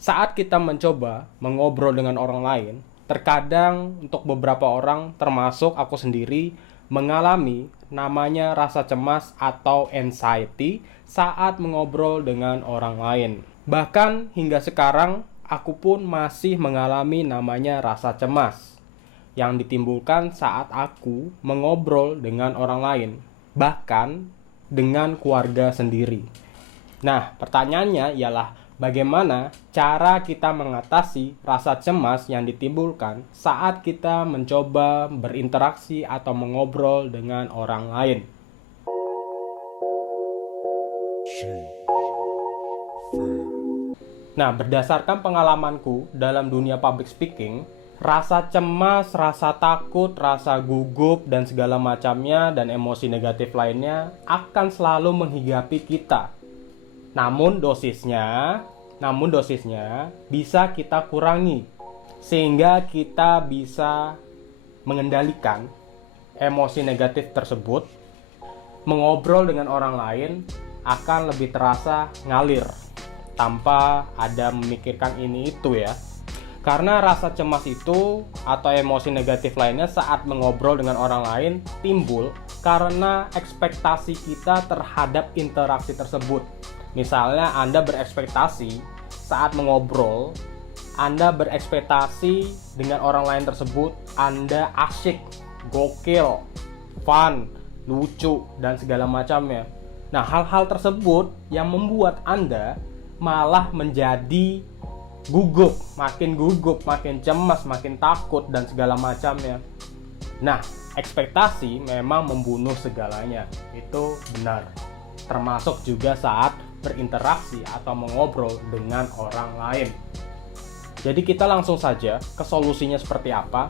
Saat kita mencoba mengobrol dengan orang lain, terkadang untuk beberapa orang, termasuk aku sendiri, mengalami namanya rasa cemas atau anxiety saat mengobrol dengan orang lain. Bahkan hingga sekarang, aku pun masih mengalami namanya rasa cemas yang ditimbulkan saat aku mengobrol dengan orang lain, bahkan dengan keluarga sendiri. Nah, pertanyaannya ialah bagaimana cara kita mengatasi rasa cemas yang ditimbulkan saat kita mencoba berinteraksi atau mengobrol dengan orang lain. Nah, berdasarkan pengalamanku dalam dunia public speaking, rasa cemas, rasa takut, rasa gugup, dan segala macamnya dan emosi negatif lainnya akan selalu menghigapi kita. Namun dosisnya bisa kita kurangi sehingga kita bisa mengendalikan emosi negatif tersebut. Mengobrol dengan orang lain akan lebih terasa ngalir tanpa ada memikirkan ini itu ya. Karena rasa cemas itu atau emosi negatif lainnya saat mengobrol dengan orang lain timbul karena ekspektasi kita terhadap interaksi tersebut. Misalnya Anda berekspektasi saat mengobrol, Anda berekspektasi dengan orang lain tersebut Anda asyik, gokil, fun, lucu, dan segala macamnya. Nah, hal-hal tersebut yang membuat Anda malah menjadi gugup, makin cemas, makin takut, dan segala macamnya. Nah, ekspektasi memang membunuh segalanya. Itu benar. Termasuk juga saat berinteraksi atau mengobrol dengan orang lain. Jadi kita langsung saja ke solusinya seperti apa.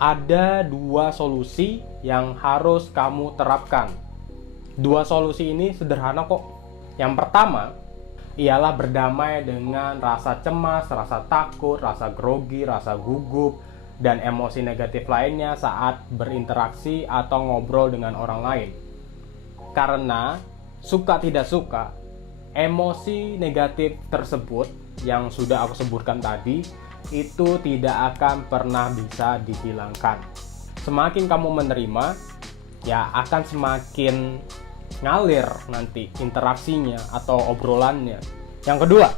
Ada dua solusi yang harus kamu terapkan. Dua solusi ini sederhana kok. Yang pertama ialah berdamai dengan rasa cemas, rasa takut, rasa grogi, rasa gugup, dan emosi negatif lainnya saat berinteraksi atau ngobrol dengan orang lain. Karena suka tidak suka, emosi negatif tersebut yang sudah aku sebutkan tadi itu tidak akan pernah bisa dihilangkan. Semakin kamu menerima, ya akan semakin ngalir nanti interaksinya atau obrolannya. Yang kedua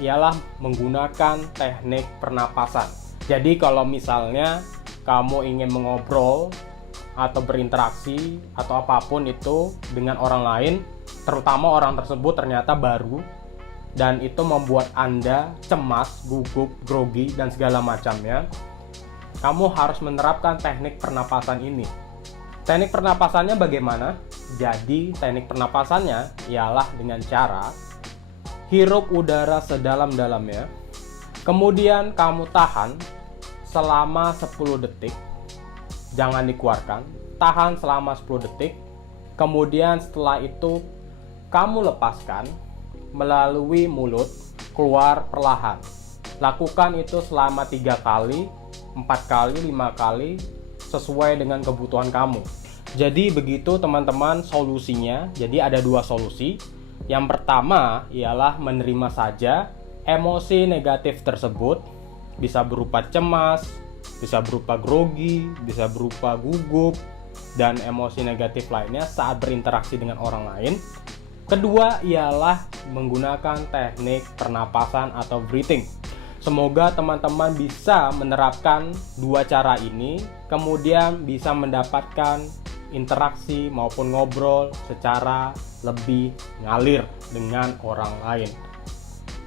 ialah menggunakan teknik pernapasan. Jadi kalau misalnya kamu ingin mengobrol atau berinteraksi atau apapun itu dengan orang lain, terutama orang tersebut ternyata baru dan itu membuat Anda cemas, gugup, grogi, dan segala macamnya, kamu harus menerapkan teknik pernapasan ini. Teknik pernapasannya bagaimana? Jadi teknik pernapasannya ialah dengan cara hirup udara sedalam-dalamnya, kemudian kamu tahan selama 10 detik, jangan dikeluarkan, tahan selama 10 detik, kemudian setelah itu kamu lepaskan melalui mulut, keluar perlahan. Lakukan itu selama 3 kali, 4 kali, 5 kali, sesuai dengan kebutuhan kamu. Jadi begitu teman-teman solusinya. Jadi ada dua solusi. Yang pertama ialah menerima saja emosi negatif tersebut. Bisa berupa cemas, bisa berupa grogi, bisa berupa gugup, dan emosi negatif lainnya saat berinteraksi dengan orang lain. Kedua ialah menggunakan teknik pernapasan atau breathing. Semoga teman-teman bisa menerapkan dua cara ini, kemudian bisa mendapatkan interaksi maupun ngobrol secara lebih ngalir dengan orang lain.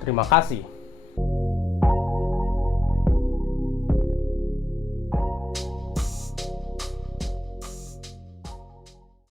Terima kasih.